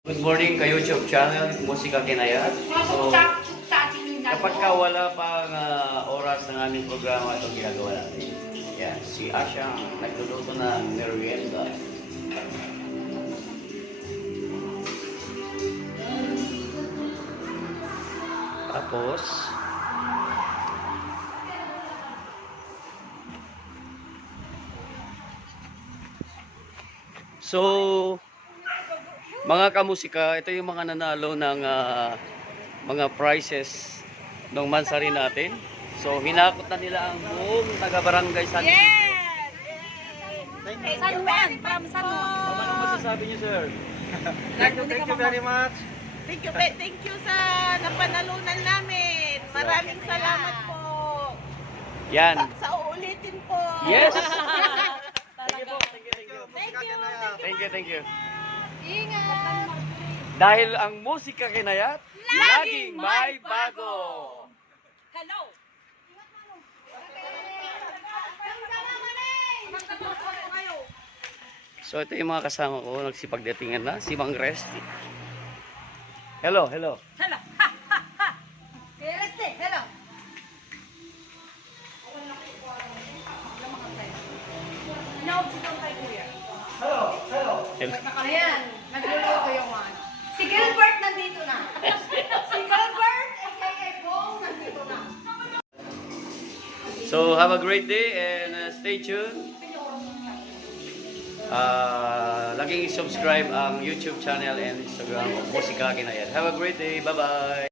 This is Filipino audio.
Good morning ka YouTube channel, Musika Kinayat. So, kapag ka wala pang oras ng aming programa, ito ginagawa natin. Yan, si Asha nagluluto ng merienda. Tapos, mga kamusika, ito yung mga nanalo ng mga prizes ng mansari natin. So, hinakot na nila ang buong taga-barangay San Juan. Yes! San Juan, from San Juan. Ano masasabi niyo, sir? Thank you very much. Thank you sa napanalunan namin. Maraming salamat po. Yan. Sa uulitin po. Yes! Thank you po. Thank you. Ingat! Dahil ang musika kinayat, laging may bago. Hello! So, ito yung mga kasama ko, nagsipagdatingan na, si Mang Rest. Hello. Hello! Ha! Hello! Hello. Ayan, nagluluto yung one. Si Gilbert nandito na. Si Gilbert, aka Bong, nandito na. So, have a great day and stay tuned. Laging subscribe ang YouTube channel and Instagram of Musika Kinayat. Have a great day. Bye-bye.